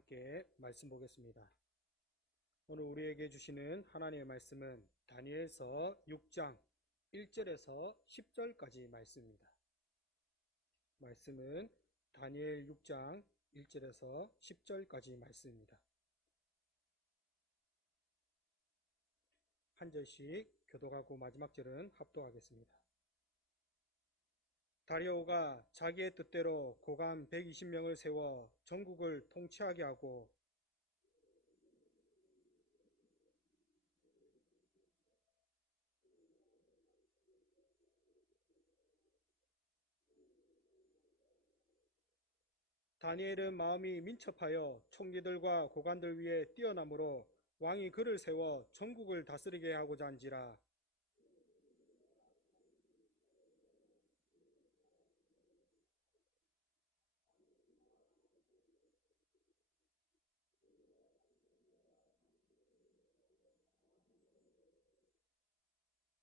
함께 말씀 보겠습니다. 오늘 우리에게 주시는 하나님의 말씀은 다니엘서 6장 1절에서 10절까지 말씀입니다. 말씀은 다니엘 6장 1절에서 10절까지 말씀입니다. 한 절씩 교독하고 마지막 절은 합독하겠습니다. 다리오가 자기의 뜻대로 고관 120명을 세워 전국을 통치하게 하고 다니엘은 마음이 민첩하여 총리들과 고관들 위에 뛰어나므로 왕이 그를 세워 전국을 다스리게 하고자 한지라.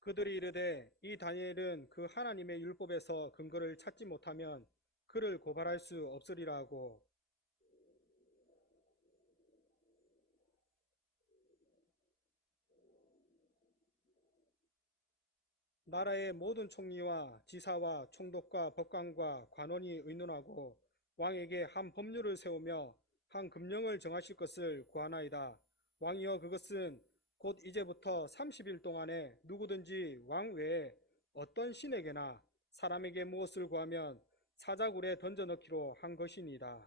그들이 이르되 이 다니엘은 그 하나님의 율법에서 근거를 찾지 못하면 그를 고발할 수 없으리라 하고, 나라의 모든 총리와 지사와 총독과 법관과 관원이 의논하고 왕에게 한 법률을 세우며 한 금령을 정하실 것을 구하나이다. 왕이여, 그것은 곧 이제부터 30일 동안에 누구든지 왕 외에 어떤 신에게나 사람에게 무엇을 구하면 사자굴에 던져 넣기로 한 것이니이다.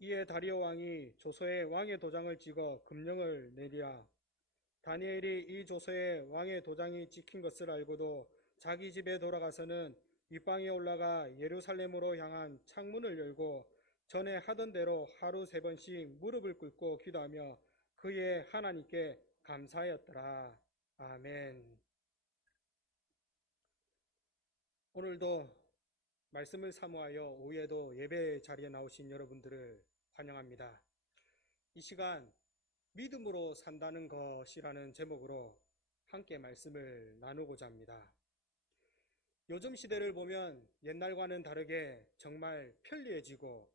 이에 다리오 왕이 조서에 왕의 도장을 찍어 금령을 내리라. 다니엘이 이 조서에 왕의 도장이 찍힌 것을 알고도 자기 집에 돌아가서는 윗방에 올라가 예루살렘으로 향한 창문을 열고 전에 하던 대로 하루 3번씩 무릎을 꿇고 기도하며 그의 하나님께 감사하였더라. 아멘. 오늘도 말씀을 사모하여 오후에도 예배 자리에 나오신 여러분들을 환영합니다. 이 시간 믿음으로 산다는 것이라는 제목으로 함께 말씀을 나누고자 합니다. 요즘 시대를 보면 옛날과는 다르게 정말 편리해지고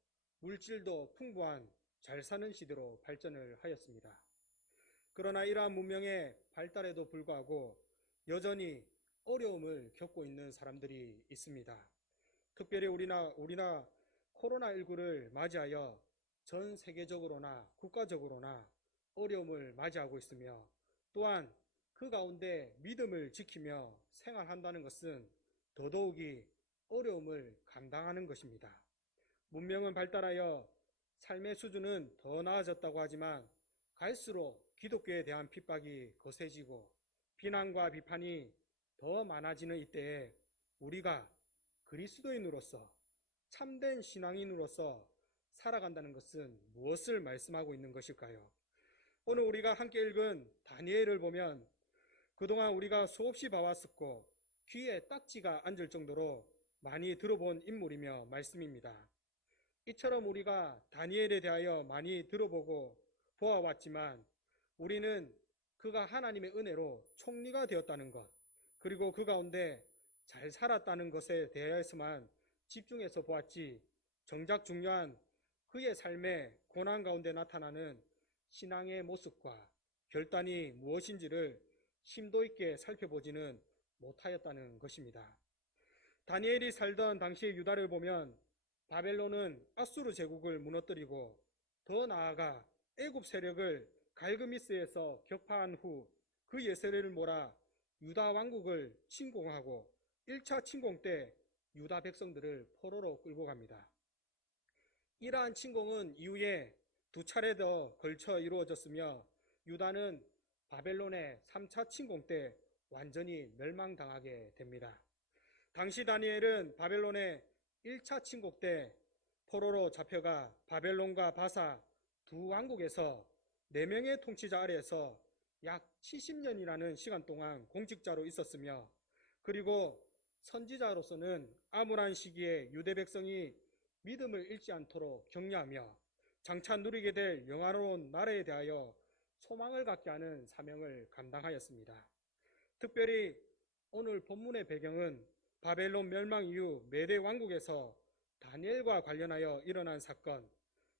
물질도 풍부한 잘 사는 시대로 발전을 하였습니다. 그러나 이러한 문명의 발달에도 불구하고 여전히 어려움을 겪고 있는 사람들이 있습니다. 특별히 우리나라 코로나19를 맞이하여 전 세계적으로나 국가적으로나 어려움을 맞이하고 있으며, 또한 그 가운데 믿음을 지키며 생활한다는 것은 더더욱이 어려움을 감당하는 것입니다. 문명은 발달하여 삶의 수준은 더 나아졌다고 하지만 갈수록 기독교에 대한 핍박이 거세지고 비난과 비판이 더 많아지는 이때에 우리가 그리스도인으로서 참된 신앙인으로서 살아간다는 것은 무엇을 말씀하고 있는 것일까요? 오늘 우리가 함께 읽은 다니엘을 보면 그동안 우리가 수없이 봐왔었고 귀에 딱지가 앉을 정도로 많이 들어본 인물이며 말씀입니다. 이처럼 우리가 다니엘에 대하여 많이 들어보고 보아왔지만 우리는 그가 하나님의 은혜로 총리가 되었다는 것, 그리고 그 가운데 잘 살았다는 것에 대해서만 집중해서 보았지, 정작 중요한 그의 삶의 고난 가운데 나타나는 신앙의 모습과 결단이 무엇인지를 심도 있게 살펴보지는 못하였다는 것입니다. 다니엘이 살던 당시의 유다를 보면 바벨론은 아수르 제국을 무너뜨리고 더 나아가 애굽 세력을 갈그미스에서 격파한 후 그 예세를 몰아 유다 왕국을 침공하고 1차 침공 때 유다 백성들을 포로로 끌고 갑니다. 이러한 침공은 이후에 2차례 더 걸쳐 이루어졌으며 유다는 바벨론의 3차 침공 때 완전히 멸망당하게 됩니다. 당시 다니엘은 바벨론의 1차 침공 때 포로로 잡혀가 바벨론과 바사 두 왕국에서 4명의 통치자 아래에서 약 70년이라는 시간 동안 공직자로 있었으며, 그리고 선지자로서는 암울한 시기에 유대 백성이 믿음을 잃지 않도록 격려하며 장차 누리게 될 영화로운 나라에 대하여 소망을 갖게 하는 사명을 감당하였습니다. 특별히 오늘 본문의 배경은 바벨론 멸망 이후 메대 왕국에서 다니엘과 관련하여 일어난 사건,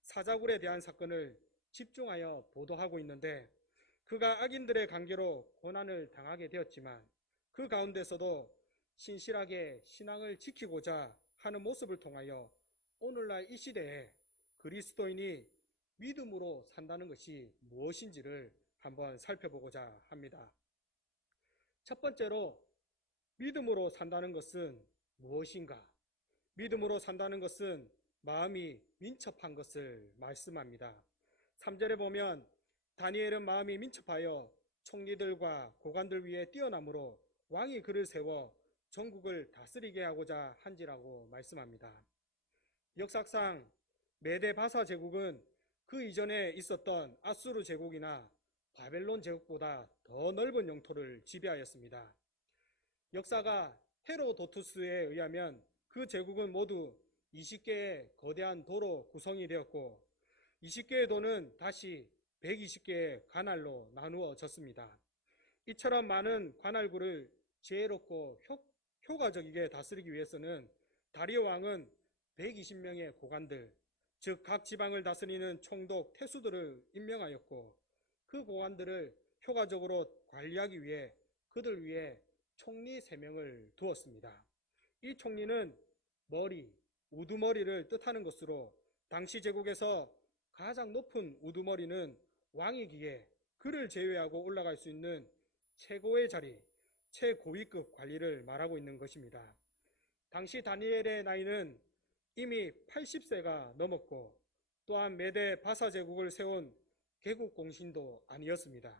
사자굴에 대한 사건을 집중하여 보도하고 있는데, 그가 악인들의 관계로 고난을 당하게 되었지만 그 가운데서도 신실하게 신앙을 지키고자 하는 모습을 통하여 오늘날 이 시대에 그리스도인이 믿음으로 산다는 것이 무엇인지를 한번 살펴보고자 합니다. 첫 번째로, 믿음으로 산다는 것은 무엇인가? 믿음으로 산다는 것은 마음이 민첩한 것을 말씀합니다. 3절에 보면 다니엘은 마음이 민첩하여 총리들과 고관들 위에 뛰어남으로 왕이 그를 세워 전국을 다스리게 하고자 한지라고 말씀합니다. 역사상 메데 바사 제국은 그 이전에 있었던 아수르 제국이나 바벨론 제국보다 더 넓은 영토를 지배하였습니다. 역사가 헤로도투스에 의하면 그 제국은 모두 20개의 거대한 도로 구성이 되었고 20개의 도는 다시 120개의 관할로 나누어졌습니다. 이처럼 많은 관할구를 지혜롭고 효과적이게 다스리기 위해서는 다리오 왕은 120명의 고관들, 즉 각 지방을 다스리는 총독, 태수들을 임명하였고 그 고관들을 효과적으로 관리하기 위해 그들 위에 총리 3명을 두었습니다. 이 총리는 머리, 우두머리를 뜻하는 것으로 당시 제국에서 가장 높은 우두머리는 왕이기에 그를 제외하고 올라갈 수 있는 최고의 자리, 최고위급 관리를 말하고 있는 것입니다. 당시 다니엘의 나이는 이미 80세가 넘었고 또한 메데 바사 제국을 세운 개국 공신도 아니었습니다.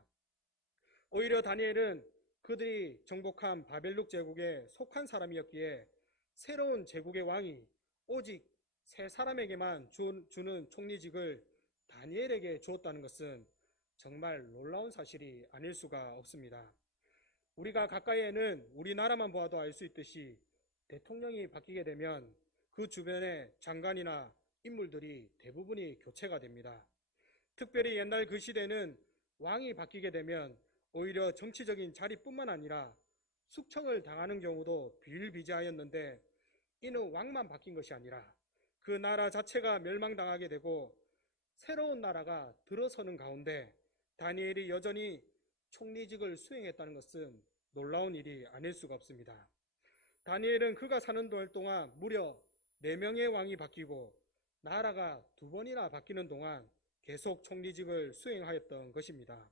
오히려 다니엘은 그들이 정복한 바벨룩 제국에 속한 사람이었기에 새로운 제국의 왕이 오직 3사람에게만 주는 총리직을 다니엘에게 주었다는 것은 정말 놀라운 사실이 아닐 수가 없습니다. 우리가 가까이에는 우리나라만 보아도 알 수 있듯이 대통령이 바뀌게 되면 그 주변의 장관이나 인물들이 대부분이 교체가 됩니다. 특별히 옛날 그 시대는 왕이 바뀌게 되면 오히려 정치적인 자리뿐만 아니라 숙청을 당하는 경우도 비일비재하였는데 이는 왕만 바뀐 것이 아니라 그 나라 자체가 멸망당하게 되고 새로운 나라가 들어서는 가운데 다니엘이 여전히 총리직을 수행했다는 것은 놀라운 일이 아닐 수가 없습니다. 다니엘은 그가 사는 동안 무려 4명의 왕이 바뀌고 나라가 2번이나 바뀌는 동안 계속 총리직을 수행하였던 것입니다.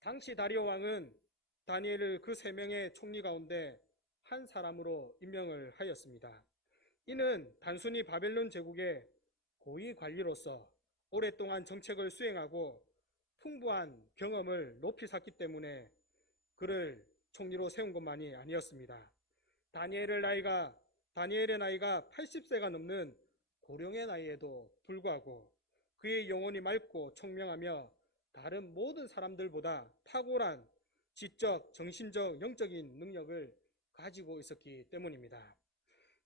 당시 다리오 왕은 다니엘을 그 3명의 총리 가운데 한 사람으로 임명을 하였습니다. 이는 단순히 바벨론 제국의 고위 관리로서 오랫동안 정책을 수행하고 풍부한 경험을 높이 샀기 때문에 그를 총리로 세운 것만이 아니었습니다. 다니엘의 나이가 80세가 넘는 고령의 나이에도 불구하고 그의 영혼이 맑고 청명하며 다른 모든 사람들보다 탁월한 지적, 정신적, 영적인 능력을 가지고 있었기 때문입니다.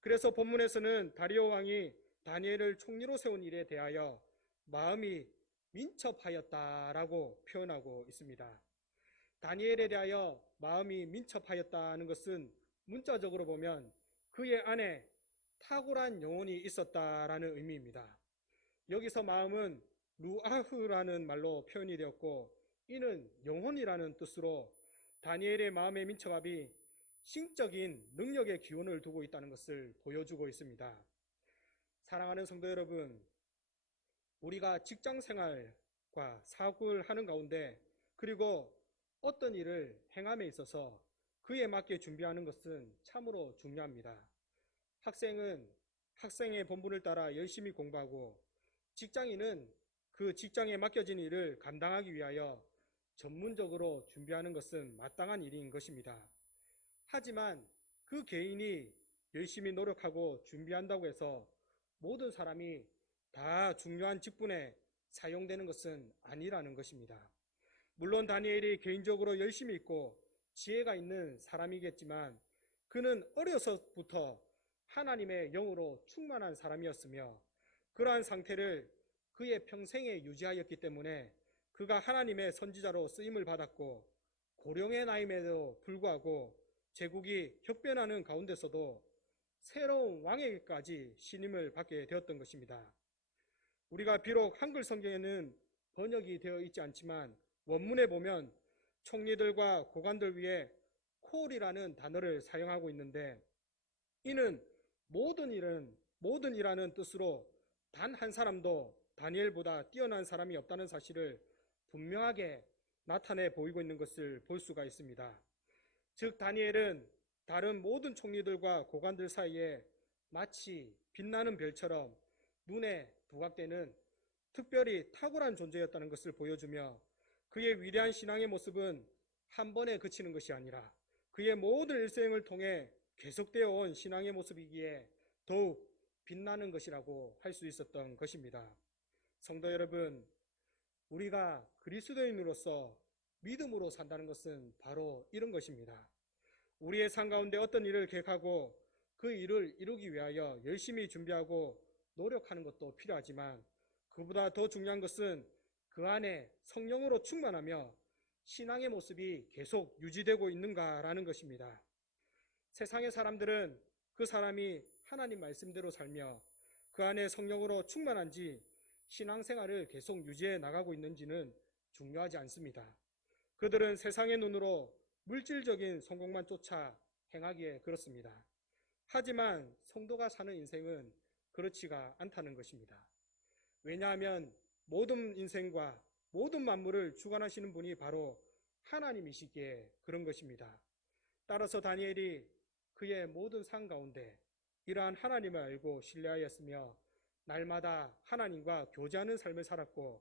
그래서 본문에서는 다리오 왕이 다니엘을 총리로 세운 일에 대하여 마음이 민첩하였다라고 표현하고 있습니다. 다니엘에 대하여 마음이 민첩하였다는 것은 문자적으로 보면 그의 안에 탁월한 영혼이 있었다라는 의미입니다. 여기서 마음은 루아흐라는 말로 표현이 되었고 이는 영혼이라는 뜻으로 다니엘의 마음의 민첩함이 신적인 능력의 기운을 두고 있다는 것을 보여주고 있습니다. 사랑하는 성도 여러분, 우리가 직장 생활과 사업을 하는 가운데 그리고 어떤 일을 행함에 있어서 그에 맞게 준비하는 것은 참으로 중요합니다. 학생은 학생의 본분을 따라 열심히 공부하고 직장인은 그 직장에 맡겨진 일을 감당하기 위하여 전문적으로 준비하는 것은 마땅한 일인 것입니다. 하지만 그 개인이 열심히 노력하고 준비한다고 해서 모든 사람이 다 중요한 직분에 사용되는 것은 아니라는 것입니다. 물론 다니엘이 개인적으로 열심히 있고 지혜가 있는 사람이겠지만 그는 어려서부터 하나님의 영으로 충만한 사람이었으며 그러한 상태를 그의 평생에 유지하였기 때문에 그가 하나님의 선지자로 쓰임을 받았고 고령의 나임에도 불구하고 제국이 격변하는 가운데서도 새로운 왕에게까지 신임을 받게 되었던 것입니다. 우리가 비록 한글 성경에는 번역이 되어 있지 않지만 원문에 보면 총리들과 고관들 위에 콜이라는 단어를 사용하고 있는데, 이는 모든 이라는 뜻으로 단 한 사람도 다니엘보다 뛰어난 사람이 없다는 사실을 분명하게 나타내 보이고 있는 것을 볼 수가 있습니다. 즉 다니엘은 다른 모든 총리들과 고관들 사이에 마치 빛나는 별처럼 눈에 부각되는 특별히 탁월한 존재였다는 것을 보여주며, 그의 위대한 신앙의 모습은 한 번에 그치는 것이 아니라 그의 모든 일생을 통해 계속되어 온 신앙의 모습이기에 더욱 빛나는 것이라고 할 수 있었던 것입니다. 성도 여러분, 우리가 그리스도인으로서 믿음으로 산다는 것은 바로 이런 것입니다. 우리의 삶 가운데 어떤 일을 계획하고 그 일을 이루기 위하여 열심히 준비하고 노력하는 것도 필요하지만, 그보다 더 중요한 것은 그 안에 성령으로 충만하며 신앙의 모습이 계속 유지되고 있는가라는 것입니다. 세상의 사람들은 그 사람이 하나님 말씀대로 살며 그 안에 성령으로 충만한지 신앙생활을 계속 유지해 나가고 있는지는 중요하지 않습니다. 그들은 세상의 눈으로 물질적인 성공만 쫓아 행하기에 그렇습니다. 하지만 성도가 사는 인생은 그렇지가 않다는 것입니다. 왜냐하면 모든 인생과 모든 만물을 주관하시는 분이 바로 하나님이시기에 그런 것입니다. 따라서 다니엘이 그의 모든 삶 가운데 이러한 하나님을 알고 신뢰하였으며 날마다 하나님과 교제하는 삶을 살았고,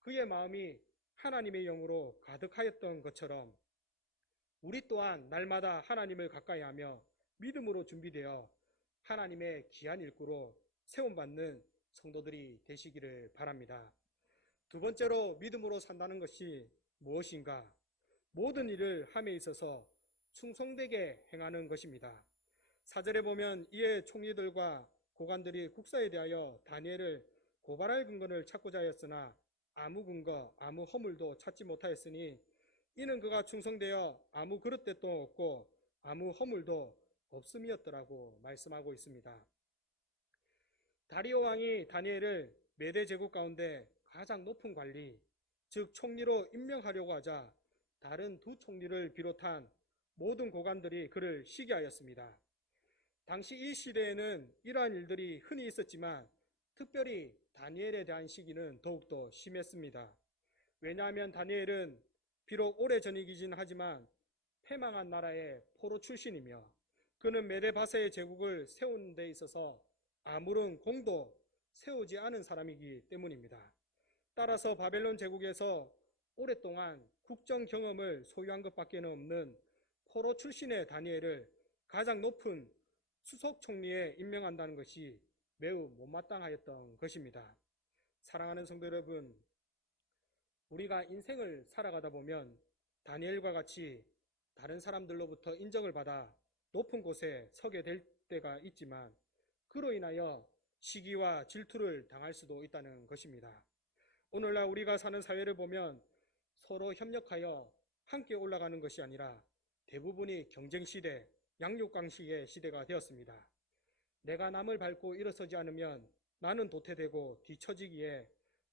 그의 마음이 하나님의 영으로 가득하였던 것처럼 우리 또한 날마다 하나님을 가까이하며 믿음으로 준비되어 하나님의 귀한 일꾼으로 세움받는 성도들이 되시기를 바랍니다. 두 번째로 믿음으로 산다는 것이 무엇인가? 모든 일을 함에 있어서 충성되게 행하는 것입니다. 4절에 보면 이에 총리들과 고관들이 국사에 대하여 다니엘을 고발할 근거를 찾고자 하였으나 아무 근거, 아무 허물도 찾지 못하였으니 이는 그가 충성되어 아무 그릇됨도 없고 아무 허물도 없음이었더라고 말씀하고 있습니다. 다리오 왕이 다니엘을 메대 제국 가운데 가장 높은 관리, 즉 총리로 임명하려고 하자 다른 두 총리를 비롯한 모든 고관들이 그를 시기하였습니다. 당시 이 시대에는 이러한 일들이 흔히 있었지만 특별히 다니엘에 대한 시기는 더욱더 심했습니다. 왜냐하면 다니엘은 비록 오래전이긴 하지만 패망한 나라의 포로 출신이며 그는 메데바세의 제국을 세우는 데 있어서 아무런 공도 세우지 않은 사람이기 때문입니다. 따라서 바벨론 제국에서 오랫동안 국정 경험을 소유한 것밖에 없는 포로 출신의 다니엘을 가장 높은 수석 총리에 임명한다는 것이 매우 못마땅하였던 것입니다. 사랑하는 성도 여러분, 우리가 인생을 살아가다 보면 다니엘과 같이 다른 사람들로부터 인정을 받아 높은 곳에 서게 될 때가 있지만 그로 인하여 시기와 질투를 당할 수도 있다는 것입니다. 오늘날 우리가 사는 사회를 보면 서로 협력하여 함께 올라가는 것이 아니라 대부분이 경쟁시대, 양육강식의 시대가 되었습니다. 내가 남을 밟고 일어서지 않으면 나는 도태되고 뒤처지기에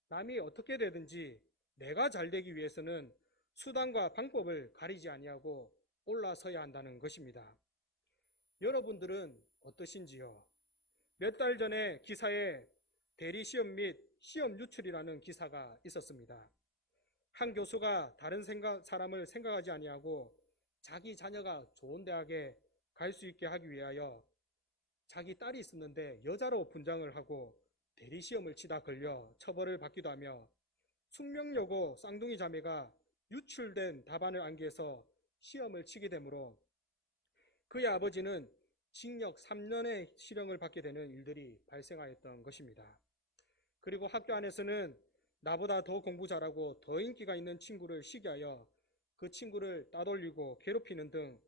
남이 어떻게 되든지 내가 잘되기 위해서는 수단과 방법을 가리지 아니하고 올라서야 한다는 것입니다. 여러분들은 어떠신지요? 몇 달 전에 기사에 대리시험 및 시험 유출이라는 기사가 있었습니다. 한 교수가 다른 사람을 생각하지 아니하고 자기 자녀가 좋은 대학에 갈 수 있게 하기 위하여 자기 딸이 있었는데 여자로 분장을 하고 대리시험을 치다 걸려 처벌을 받기도 하며 숙명여고 쌍둥이 자매가 유출된 답안을 암기해서 시험을 치게 되므로 그의 아버지는 징역 3년의 실형을 받게 되는 일들이 발생하였던 것입니다. 그리고 학교 안에서는 나보다 더 공부 잘하고 더 인기가 있는 친구를 시기하여 그 친구를 따돌리고 괴롭히는 등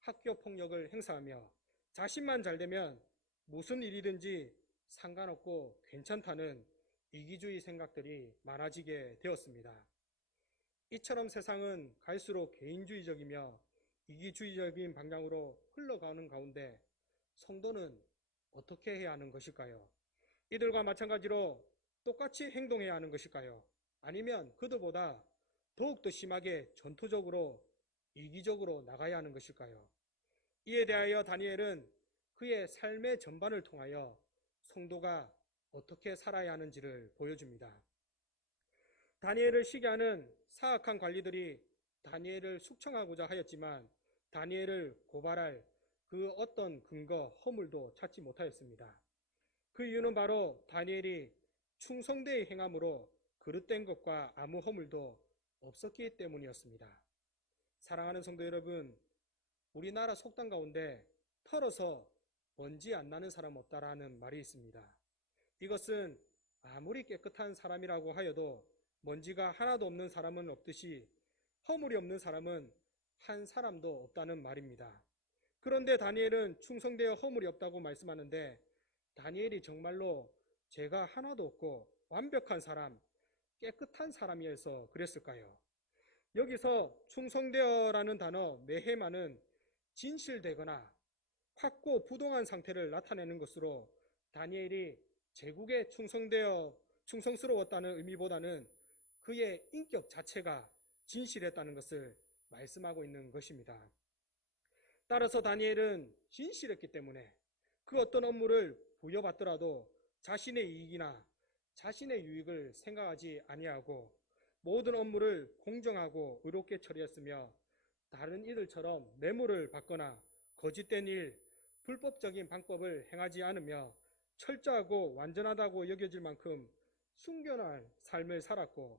학교 폭력을 행사하며 자신만 잘되면 무슨 일이든지 상관없고 괜찮다는 이기주의 생각들이 많아지게 되었습니다. 이처럼 세상은 갈수록 개인주의적이며 이기주의적인 방향으로 흘러가는 가운데 성도는 어떻게 해야 하는 것일까요? 이들과 마찬가지로 똑같이 행동해야 하는 것일까요? 아니면 그들보다 더욱더 심하게 전투적으로 이기적으로 나가야 하는 것일까요? 이에 대하여 다니엘은 그의 삶의 전반을 통하여 성도가 어떻게 살아야 하는지를 보여줍니다. 다니엘을 시기하는 사악한 관리들이 다니엘을 숙청하고자 하였지만 다니엘을 고발할 그 어떤 근거, 허물도 찾지 못하였습니다. 그 이유는 바로 다니엘이 충성되이 행함으로 그릇된 것과 아무 허물도 없었기 때문이었습니다. 사랑하는 성도 여러분, 우리나라 속담 가운데 털어서 먼지 안 나는 사람 없다라는 말이 있습니다. 이것은 아무리 깨끗한 사람이라고 하여도 먼지가 하나도 없는 사람은 없듯이 허물이 없는 사람은 한 사람도 없다는 말입니다. 그런데 다니엘은 충성되어 허물이 없다고 말씀하는데 다니엘이 정말로 죄가 하나도 없고 완벽한 사람, 깨끗한 사람이어서 그랬을까요? 여기서 충성되어라는 단어 메헤마는 진실되거나 확고 부동한 상태를 나타내는 것으로 다니엘이 제국에 충성스러웠다는 의미보다는 그의 인격 자체가 진실했다는 것을 말씀하고 있는 것입니다. 따라서 다니엘은 진실했기 때문에 그 어떤 업무를 부여받더라도 자신의 이익이나 자신의 유익을 생각하지 아니하고 모든 업무를 공정하고 의롭게 처리했으며 다른 이들처럼 뇌물을 받거나 거짓된 일, 불법적인 방법을 행하지 않으며 철저하고 완전하다고 여겨질 만큼 순결한 삶을 살았고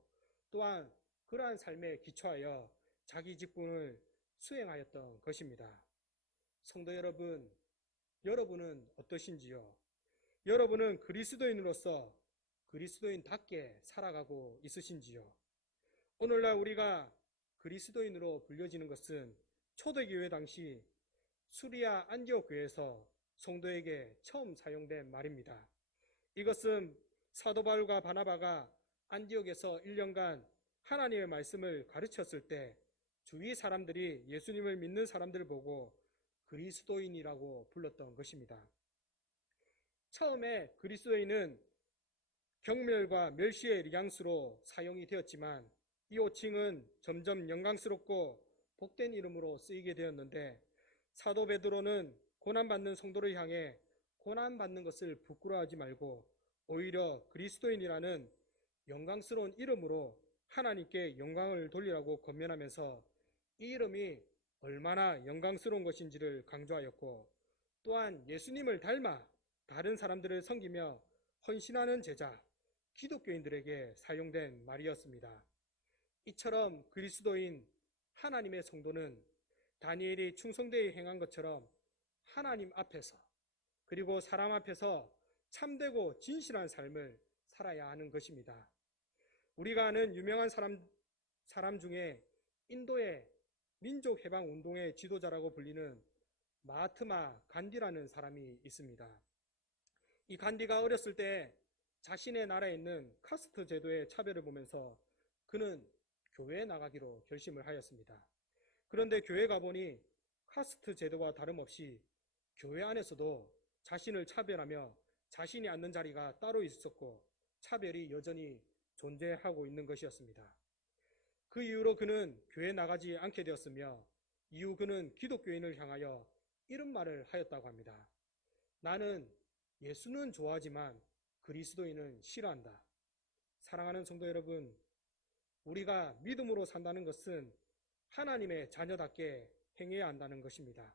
또한 그러한 삶에 기초하여 자기 직분을 수행하였던 것입니다. 성도 여러분, 여러분은 어떠신지요? 여러분은 그리스도인으로서 그리스도인답게 살아가고 있으신지요? 오늘날 우리가 그리스도인으로 불려지는 것은 초대교회 당시 수리아 안디옥 교회에서 성도에게 처음 사용된 말입니다. 이것은 사도 바울과 바나바가 안디옥에서 1년간 하나님의 말씀을 가르쳤을 때 주위 사람들이 예수님을 믿는 사람들을 보고 그리스도인이라고 불렀던 것입니다. 처음에 그리스도인은 경멸과 멸시의 뉘앙스로 사용이 되었지만 이 호칭은 점점 영광스럽고 복된 이름으로 쓰이게 되었는데 사도 베드로는 고난받는 성도를 향해 고난받는 것을 부끄러워하지 말고 오히려 그리스도인이라는 영광스러운 이름으로 하나님께 영광을 돌리라고 권면하면서 이 이름이 얼마나 영광스러운 것인지를 강조하였고 또한 예수님을 닮아 다른 사람들을 섬기며 헌신하는 제자, 기독교인들에게 사용된 말이었습니다. 이처럼 그리스도인 하나님의 성도는 다니엘이 충성되이 행한 것처럼 하나님 앞에서 그리고 사람 앞에서 참되고 진실한 삶을 살아야 하는 것입니다. 우리가 아는 유명한 사람 중에 인도의 민족해방운동의 지도자라고 불리는 마하트마 간디라는 사람이 있습니다. 이 간디가 어렸을 때 자신의 나라에 있는 카스트 제도의 차별을 보면서 그는 교회에 나가기로 결심을 하였습니다. 그런데 교회 가보니 카스트 제도와 다름없이 교회 안에서도 자신을 차별하며 자신이 앉는 자리가 따로 있었고 차별이 여전히 존재하고 있는 것이었습니다. 그 이후로 그는 교회에 나가지 않게 되었으며 이후 그는 기독교인을 향하여 이런 말을 하였다고 합니다. 나는 예수는 좋아하지만 그리스도인은 싫어한다. 사랑하는 성도 여러분, 우리가 믿음으로 산다는 것은 하나님의 자녀답게 행해야 한다는 것입니다.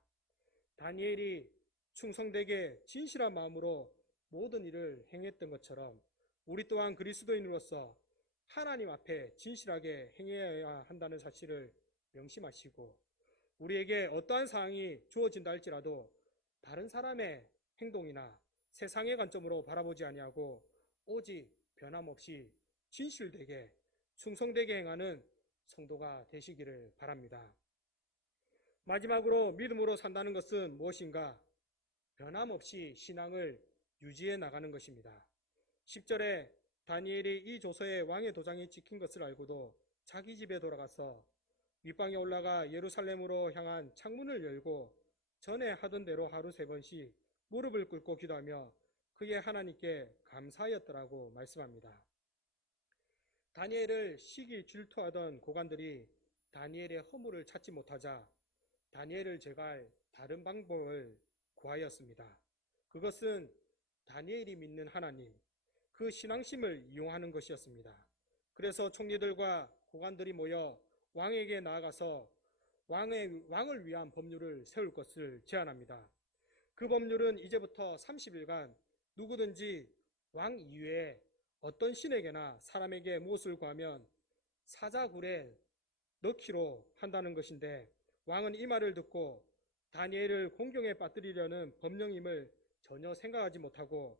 다니엘이 충성되게 진실한 마음으로 모든 일을 행했던 것처럼 우리 또한 그리스도인으로서 하나님 앞에 진실하게 행해야 한다는 사실을 명심하시고 우리에게 어떠한 상황이 주어진다 할지라도 다른 사람의 행동이나 세상의 관점으로 바라보지 아니하고 오직 변함없이 진실되게 충성되게 행하는 성도가 되시기를 바랍니다. 마지막으로 믿음으로 산다는 것은 무엇인가? 변함없이 신앙을 유지해 나가는 것입니다. 10절에 다니엘이 이 조서에 왕의 도장이 찍힌 것을 알고도 자기 집에 돌아가서 윗방에 올라가 예루살렘으로 향한 창문을 열고 전에 하던 대로 하루 3번씩 무릎을 꿇고 기도하며 그의 하나님께 감사하였더라고 말씀합니다. 다니엘을 시기 질투하던 고관들이 다니엘의 허물을 찾지 못하자 다니엘을 제거할 다른 방법을 구하였습니다. 그것은 다니엘이 믿는 하나님, 그 신앙심을 이용하는 것이었습니다. 그래서 총리들과 고관들이 모여 왕에게 나아가서 왕을 위한 법률을 세울 것을 제안합니다. 그 법률은 이제부터 30일간 누구든지 왕 이외에 어떤 신에게나 사람에게 무엇을 구하면 사자굴에 넣기로 한다는 것인데, 왕은 이 말을 듣고 다니엘을 공경에 빠뜨리려는 법령임을 전혀 생각하지 못하고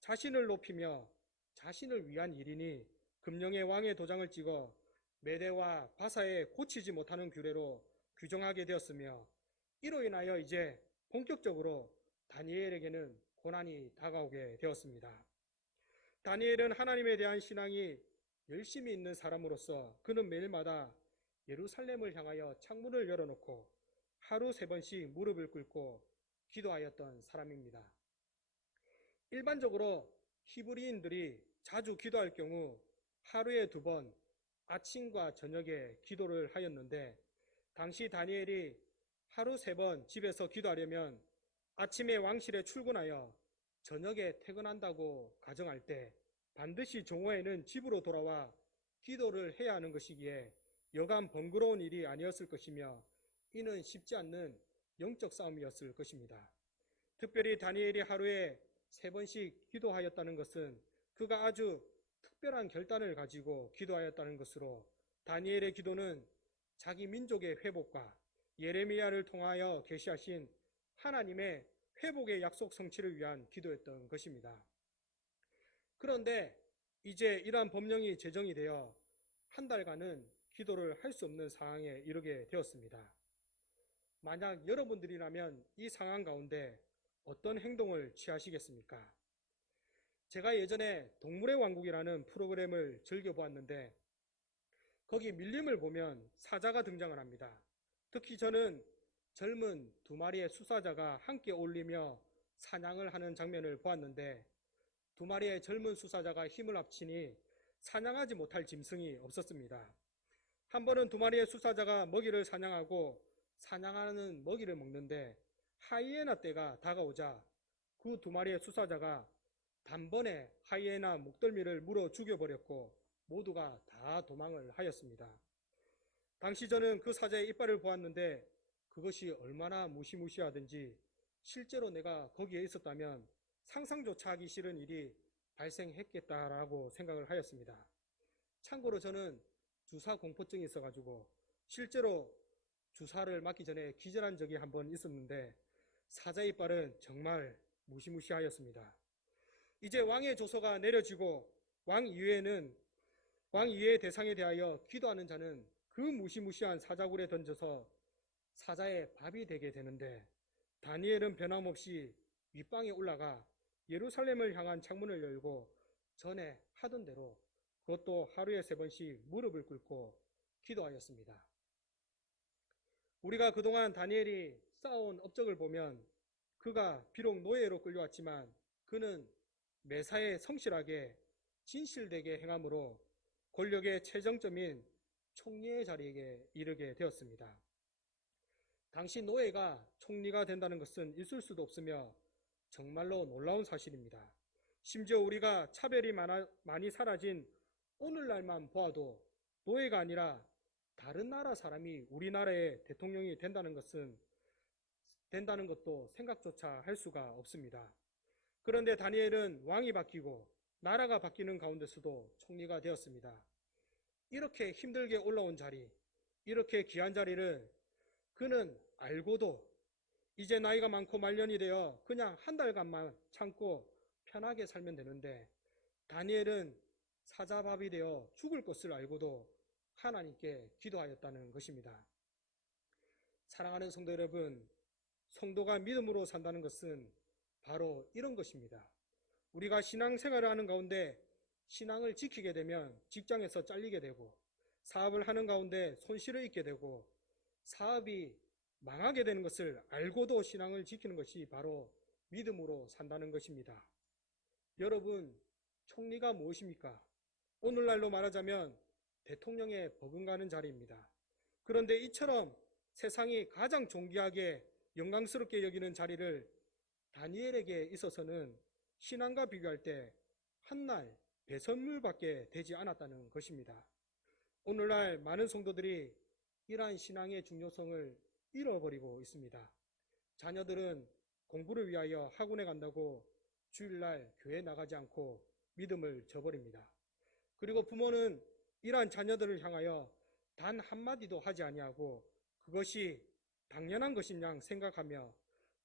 자신을 높이며 자신을 위한 일이니 금령에 왕의 도장을 찍어 메대와 바사에 고치지 못하는 규례로 규정하게 되었으며, 이로 인하여 이제 본격적으로 다니엘에게는 고난이 다가오게 되었습니다. 다니엘은 하나님에 대한 신앙이 열심히 있는 사람으로서 그는 매일마다 예루살렘을 향하여 창문을 열어놓고 하루 3번씩 무릎을 꿇고 기도하였던 사람입니다. 일반적으로 히브리인들이 자주 기도할 경우 하루에 2번 아침과 저녁에 기도를 하였는데, 당시 다니엘이 하루 3번 집에서 기도하려면 아침에 왕실에 출근하여 저녁에 퇴근한다고 가정할 때 반드시 정오에는 집으로 돌아와 기도를 해야 하는 것이기에 여간 번거로운 일이 아니었을 것이며, 이는 쉽지 않는 영적 싸움이었을 것입니다. 특별히 다니엘이 하루에 3번씩 기도하였다는 것은 그가 아주 특별한 결단을 가지고 기도하였다는 것으로, 다니엘의 기도는 자기 민족의 회복과 예레미야를 통하여 계시하신 하나님의 회복의 약속 성취를 위한 기도였던 것입니다. 그런데 이제 이러한 법령이 제정이 되어 한 달간은 기도를 할 수 없는 상황에 이르게 되었습니다. 만약 여러분들이라면 이 상황 가운데 어떤 행동을 취하시겠습니까? 제가 예전에 동물의 왕국이라는 프로그램을 즐겨보았는데 거기 밀림을 보면 사자가 등장을 합니다. 특히 저는 젊은 2마리의 수사자가 함께 어울리며 사냥을 하는 장면을 보았는데, 2마리의 젊은 수사자가 힘을 합치니 사냥하지 못할 짐승이 없었습니다. 한 번은 2마리의 수사자가 먹이를 사냥하고 사냥하는 먹이를 먹는데 하이에나 떼가 다가오자 그 2마리의 수사자가 단번에 하이에나 목덜미를 물어 죽여버렸고 모두가 다 도망을 하였습니다. 당시 저는 그 사자의 이빨을 보았는데 그것이 얼마나 무시무시하든지 실제로 내가 거기에 있었다면 상상조차 하기 싫은 일이 발생했겠다라고 생각을 하였습니다. 참고로 저는 주사 공포증이 있어가지고 실제로 주사를 맞기 전에 기절한 적이 한 번 있었는데 사자의 이빨은 정말 무시무시하였습니다. 이제 왕의 조서가 내려지고 왕 이외의 대상에 대하여 기도하는 자는 그 무시무시한 사자굴에 던져서 사자의 밥이 되게 되는데, 다니엘은 변함없이 윗방에 올라가 예루살렘을 향한 창문을 열고 전에 하던 대로 그것도 하루에 3번씩 무릎을 꿇고 기도하였습니다. 우리가 그동안 다니엘이 쌓아온 업적을 보면 그가 비록 노예로 끌려왔지만 그는 매사에 성실하게 진실되게 행함으로 권력의 최정점인 총리의 자리에 이르게 되었습니다. 당시 노예가 총리가 된다는 것은 있을 수도 없으며 정말로 놀라운 사실입니다. 심지어 우리가 차별이 많이 사라진 오늘날만 보아도 노예가 아니라 다른 나라 사람이 우리나라의 대통령이 된다는 것도 생각조차 할 수가 없습니다. 그런데 다니엘은 왕이 바뀌고 나라가 바뀌는 가운데서도 총리가 되었습니다. 이렇게 힘들게 올라온 자리, 이렇게 귀한 자리를 그는 알고도 이제 나이가 많고 말년이 되어 그냥 한 달간만 참고 편하게 살면 되는데, 다니엘은 사자밥이 되어 죽을 것을 알고도 하나님께 기도하였다는 것입니다. 사랑하는 성도 여러분, 성도가 믿음으로 산다는 것은 바로 이런 것입니다. 우리가 신앙생활을 하는 가운데 신앙을 지키게 되면 직장에서 잘리게 되고, 사업을 하는 가운데 손실을 입게 되고 사업이 망하게 되는 것을 알고도 신앙을 지키는 것이 바로 믿음으로 산다는 것입니다. 여러분, 총리가 무엇입니까? 오늘날로 말하자면 대통령에 버금가는 자리입니다. 그런데 이처럼 세상이 가장 존귀하게 영광스럽게 여기는 자리를 다니엘에게 있어서는 신앙과 비교할 때 한날 배설물밖에 되지 않았다는 것입니다. 오늘날 많은 성도들이 이러한 신앙의 중요성을 잃어버리고 있습니다. 자녀들은 공부를 위하여 학원에 간다고 주일날 교회 나가지 않고 믿음을 저버립니다. 그리고 부모는 이러한 자녀들을 향하여 단 한마디도 하지 아니하고 그것이 당연한 것인 양 생각하며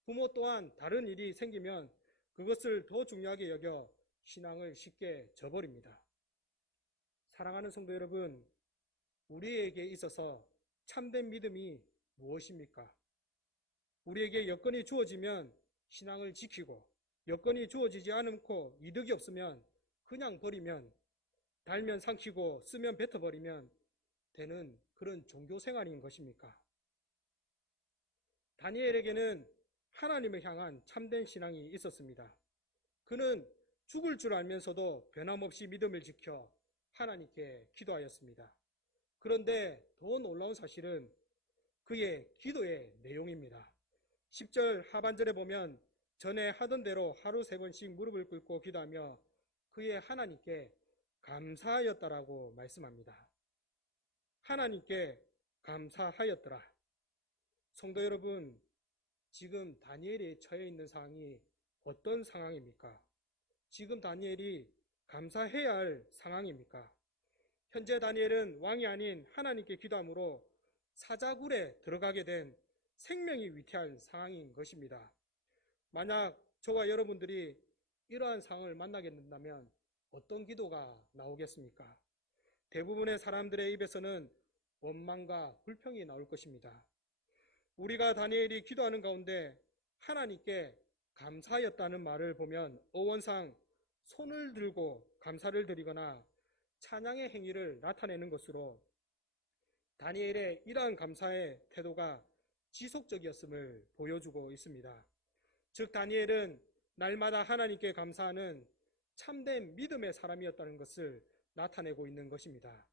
부모 또한 다른 일이 생기면 그것을 더 중요하게 여겨 신앙을 쉽게 저버립니다. 사랑하는 성도 여러분, 우리에게 있어서 참된 믿음이 무엇입니까? 우리에게 여건이 주어지면 신앙을 지키고 여건이 주어지지 않고 이득이 없으면 그냥 버리면 달면 삼키고 쓰면 뱉어버리면 되는 그런 종교 생활인 것입니까? 다니엘에게는 하나님을 향한 참된 신앙이 있었습니다. 그는 죽을 줄 알면서도 변함없이 믿음을 지켜 하나님께 기도하였습니다. 그런데 더 놀라운 사실은 그의 기도의 내용입니다. 10절 하반절에 보면 전에 하던 대로 하루 3번씩 무릎을 꿇고 기도하며 그의 하나님께 감사하였다라고 말씀합니다. 하나님께 감사하였더라. 성도 여러분, 지금 다니엘이 처해 있는 상황이 어떤 상황입니까? 지금 다니엘이 감사해야 할 상황입니까? 현재 다니엘은 왕이 아닌 하나님께 기도함으로 사자굴에 들어가게 된 생명이 위태한 상황인 것입니다. 만약 저와 여러분들이 이러한 상황을 만나게 된다면 어떤 기도가 나오겠습니까? 대부분의 사람들의 입에서는 원망과 불평이 나올 것입니다. 우리가 다니엘이 기도하는 가운데 하나님께 감사하였다는 말을 보면 어원상 손을 들고 감사를 드리거나 찬양의 행위를 나타내는 것으로 다니엘의 이러한 감사의 태도가 지속적이었음을 보여주고 있습니다. 즉 다니엘은 날마다 하나님께 감사하는 참된 믿음의 사람이었다는 것을 나타내고 있는 것입니다.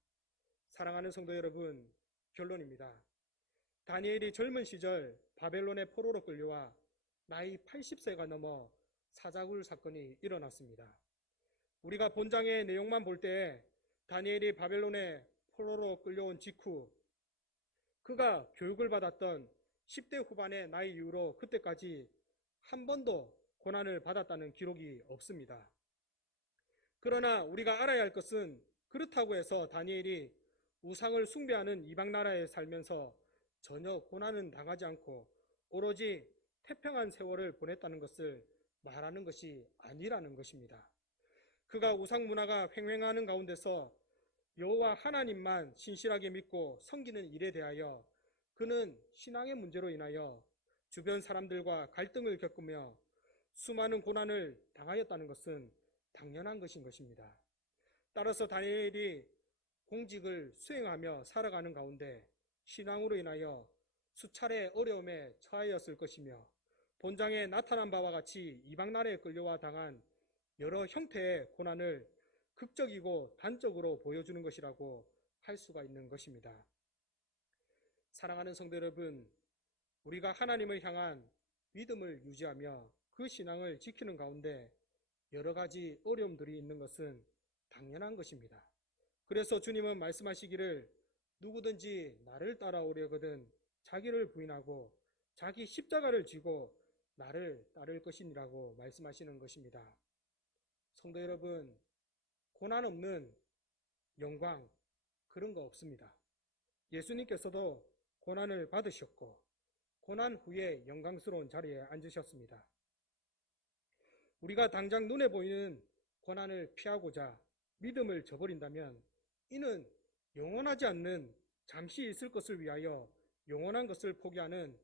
사랑하는 성도 여러분, 결론입니다. 다니엘이 젊은 시절 바벨론의 포로로 끌려와 나이 80세가 넘어 사자굴 사건이 일어났습니다. 우리가 본장의 내용만 볼 때 다니엘이 바벨론의 포로로 끌려온 직후 그가 교육을 받았던 10대 후반의 나이 이후로 그때까지 한 번도 고난을 받았다는 기록이 없습니다. 그러나 우리가 알아야 할 것은 그렇다고 해서 다니엘이 우상을 숭배하는 이방 나라에 살면서 전혀 고난은 당하지 않고 오로지 태평한 세월을 보냈다는 것을 말하는 것이 아니라는 것입니다. 그가 우상 문화가 횡행하는 가운데서 여호와 하나님만 신실하게 믿고 섬기는 일에 대하여 그는 신앙의 문제로 인하여 주변 사람들과 갈등을 겪으며 수많은 고난을 당하였다는 것은 당연한 것인 것입니다. 따라서 다니엘이 공직을 수행하며 살아가는 가운데 신앙으로 인하여 수차례 어려움에 처하였을 것이며 본장에 나타난 바와 같이 이방 나라에 끌려와 당한 여러 형태의 고난을 극적이고 단적으로 보여주는 것이라고 할 수가 있는 것입니다. 사랑하는 성도 여러분, 우리가 하나님을 향한 믿음을 유지하며 그 신앙을 지키는 가운데 여러 가지 어려움들이 있는 것은 당연한 것입니다. 그래서 주님은 말씀하시기를 누구든지 나를 따라오려거든 자기를 부인하고 자기 십자가를 지고 나를 따를 것이니라고 말씀하시는 것입니다. 성도 여러분, 고난 없는 영광 그런 거 없습니다. 예수님께서도 고난을 받으셨고 고난 후에 영광스러운 자리에 앉으셨습니다. 우리가 당장 눈에 보이는 고난을 피하고자 믿음을 저버린다면 이는 영원하지 않는 잠시 있을 것을 위하여 영원한 것을 포기하는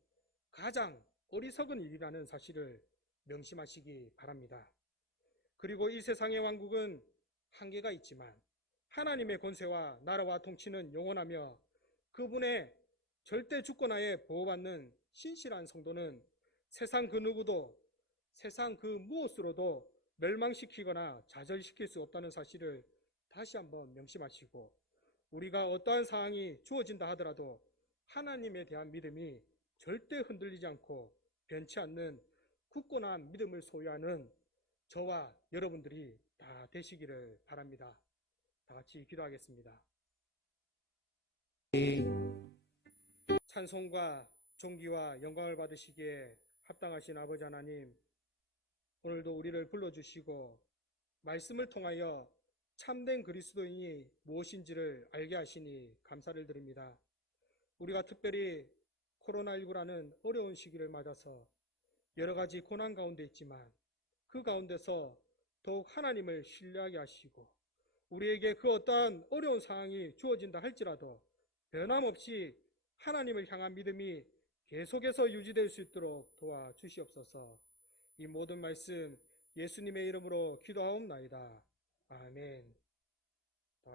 가장 어리석은 일이라는 사실을 명심하시기 바랍니다. 그리고 이 세상의 왕국은 한계가 있지만 하나님의 권세와 나라와 통치는 영원하며 그분의 절대 주권하에 보호받는 신실한 성도는 세상 그 누구도 세상 그 무엇으로도 멸망시키거나 좌절시킬 수 없다는 사실을 다시 한번 명심하시고 우리가 어떠한 상황이 주어진다 하더라도 하나님에 대한 믿음이 절대 흔들리지 않고 변치 않는 굳건한 믿음을 소유하는 저와 여러분들이 다 되시기를 바랍니다. 다 같이 기도하겠습니다. 찬송과 존귀와 영광을 받으시기에 합당하신 아버지 하나님, 오늘도 우리를 불러주시고 말씀을 통하여 참된 그리스도인이 무엇인지를 알게 하시니 감사를 드립니다. 우리가 특별히 코로나19라는 어려운 시기를 맞아서 여러 가지 고난 가운데 있지만 그 가운데서 더욱 하나님을 신뢰하게 하시고 우리에게 그 어떠한 어려운 상황이 주어진다 할지라도 변함없이 하나님을 향한 믿음이 계속해서 유지될 수 있도록 도와주시옵소서. 이 모든 말씀 예수님의 이름으로 기도하옵나이다. 아멘.